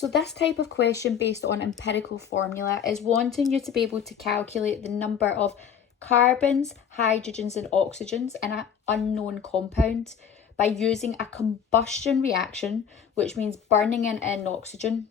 So this type of question based on empirical formula is wanting you to be able to calculate the number of carbons, hydrogens and oxygens in an unknown compound by using a combustion reaction, which means burning in oxygen.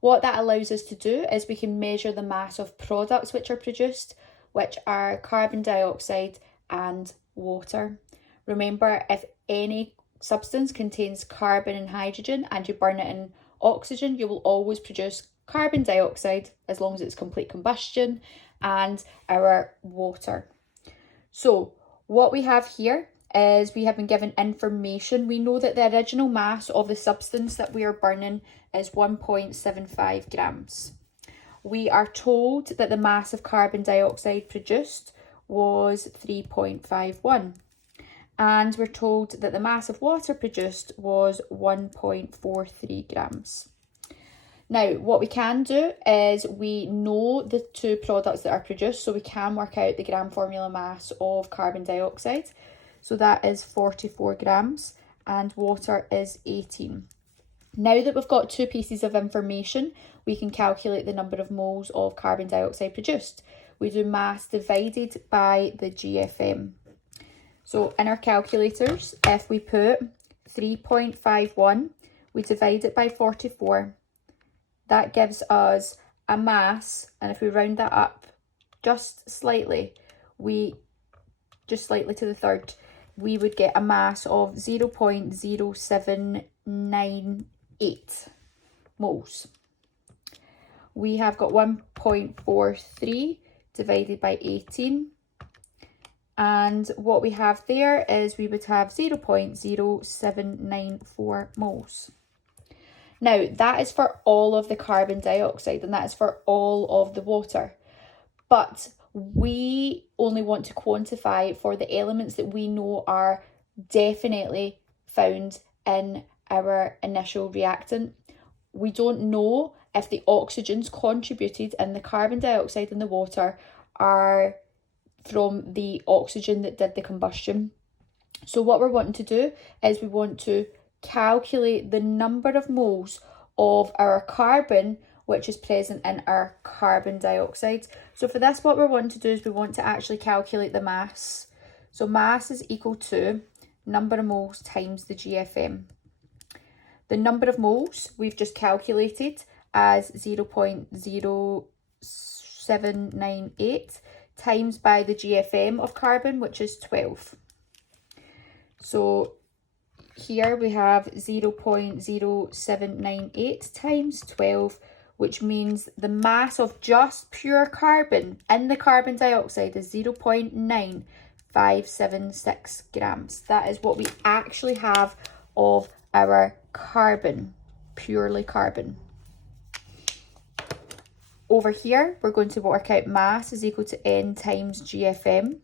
What that allows us to do is we can measure the mass of products which are produced, which are carbon dioxide and water. Remember, if any substance contains carbon and hydrogen and you burn it in oxygen, you will always produce carbon dioxide as long as it's complete combustion and our water. So what we have here is we have been given information. We know that the original mass of the substance that we are burning is 1.75 grams. We are told that the mass of carbon dioxide produced was 3.51. And we're told that the mass of water produced was 1.43 grams. Now, what we can do is we know the two products that are produced, so we can work out the gram formula mass of carbon dioxide. So that is 44 grams and water is 18. Now that we've got two pieces of information, we can calculate the number of moles of carbon dioxide produced. We do mass divided by the GFM. So in our calculators, if we put 3.51, we divide it by 44. That gives us a mass, and if we round that up just slightly to the third, we would get a mass of 0.0798 moles. We have got 1.43 divided by 18. And what we have there is we would have 0.0794 moles. Now, that is for all of the carbon dioxide and that is for all of the water. But we only want to quantify for the elements that we know are definitely found in our initial reactant. We don't know if the oxygens contributed in the carbon dioxide and the water are from the oxygen that did the combustion. So what we're wanting to do is we want to calculate the number of moles of our carbon which is present in our carbon dioxide. So for this, what we're wanting to do is we want to actually calculate the mass. So mass is equal to number of moles times the GFM. The number of moles we've just calculated as 0.0798 times by the GFM of carbon, which is 12. So here we have 0.0798 times 12, which means the mass of just pure carbon in the carbon dioxide is 0.9576 grams. That is what we actually have of our carbon, purely carbon. Over here, we're going to work out mass is equal to N times GFM.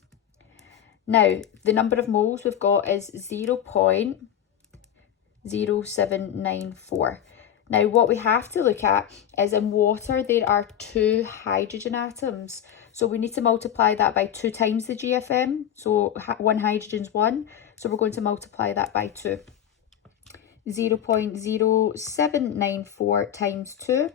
Now, the number of moles we've got is 0.0794. Now, what we have to look at is in water, there are 2 hydrogen atoms. So we need to multiply that by 2 times the GFM. So 1 hydrogen is 1. So we're going to multiply that by 2. 0.0794 times 2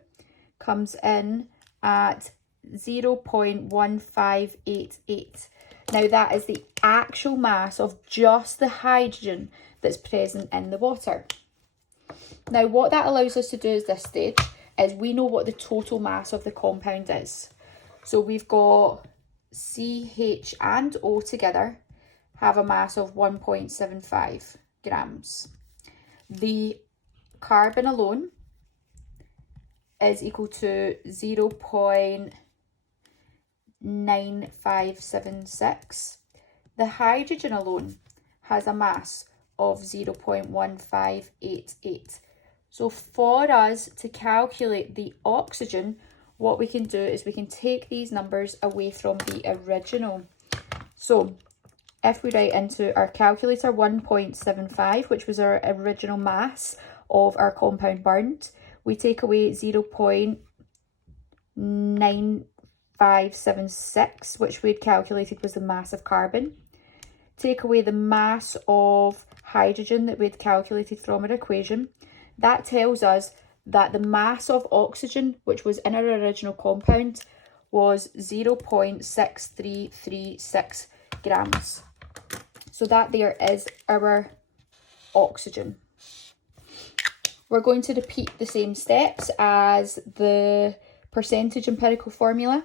comes in at 0.1588. Now that is the actual mass of just the hydrogen that's present in the water. Now what that allows us to do at this stage is we know what the total mass of the compound is. So we've got CH and O together have a mass of 1.75 grams. The carbon alone is equal to 0.9576. The hydrogen alone has a mass of 0.1588. So for us to calculate the oxygen, what we can do is we can take these numbers away from the original. So if we write into our calculator 1.75, which was our original mass of our compound burned, we take away 0.9576, which we'd calculated was the mass of carbon. Take away the mass of hydrogen that we'd calculated from our equation. That tells us that the mass of oxygen, which was in our original compound, was 0.6336 grams. So that there is our oxygen. We're going to repeat the same steps as the percentage empirical formula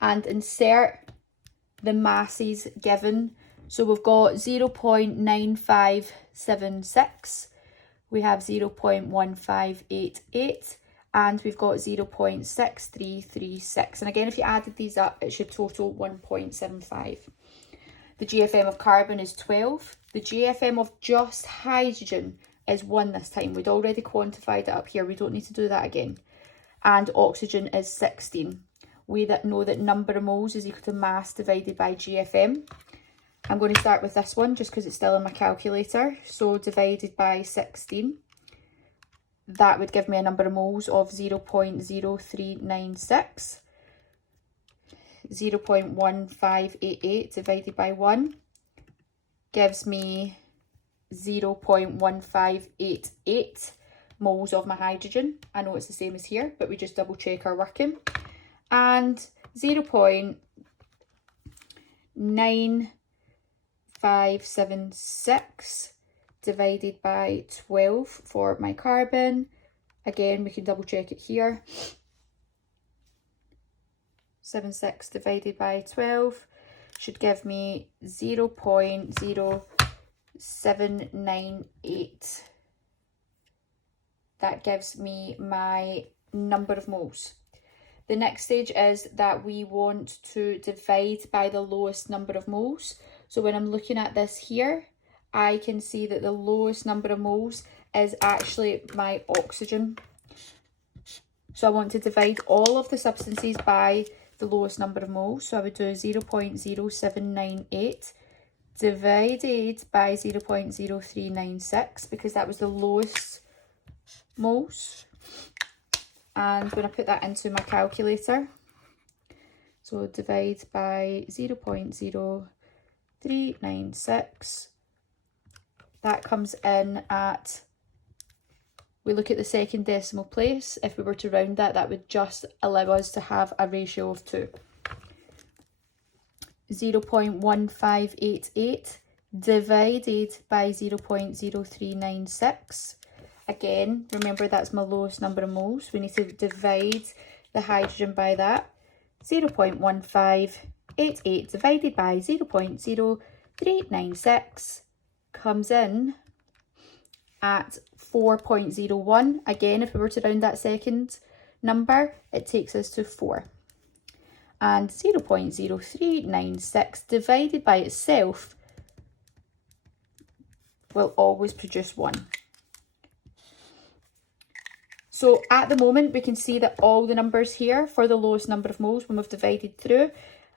and insert the masses given. So we've got 0.9576, we have 0.1588, and we've got 0.6336. And again, if you added these up, it should total 1.75. The GFM of carbon is 12. The GFM of just hydrogen is 1 this time. We'd already quantified it up here. We don't need to do that again. And oxygen is 16. We know that number of moles is equal to mass divided by GFM. I'm going to start with this one just because it's still in my calculator. So divided by 16, that would give me a number of moles of 0.0396. 0.1588 divided by 1 gives me 0.1588 moles of my hydrogen. I know it's the same as here, but we just double check our working. And 0.9576 divided by 12 for my carbon. Again, we can double check it here. 76 divided by 12 should give me 0.0798. That gives me my number of moles. The next stage is that we want to divide by the lowest number of moles. So when I'm looking at this here, I can see that the lowest number of moles is actually my oxygen. So I want to divide all of the substances by the lowest number of moles. So I would do 0.0798 divided by 0.0396 because that was the lowest moles. And when I put that into my calculator, so divide by 0.0396, that comes in at, we look at the second decimal place. If we were to round that, that would just allow us to have a ratio of 2. 0.1588 divided by 0.0396. Again, remember that's my lowest number of moles. We need to divide the hydrogen by that. 0.1588 divided by 0.0396 comes in at 4.01. Again, if we were to round that second number, it takes us to 4. And 0.0396 divided by itself will always produce 1. So at the moment, we can see that all the numbers here for the lowest number of moles when we've divided through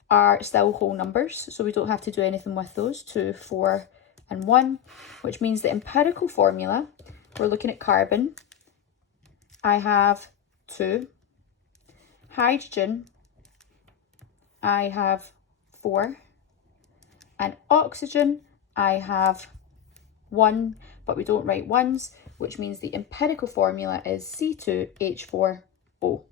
are still whole numbers. So we don't have to do anything with those, 2, 4, and 1, which means the empirical formula, we're looking at carbon, I have 2, hydrogen, I have 4, and oxygen, I have 1, but we don't write ones, which means the empirical formula is C2H4O.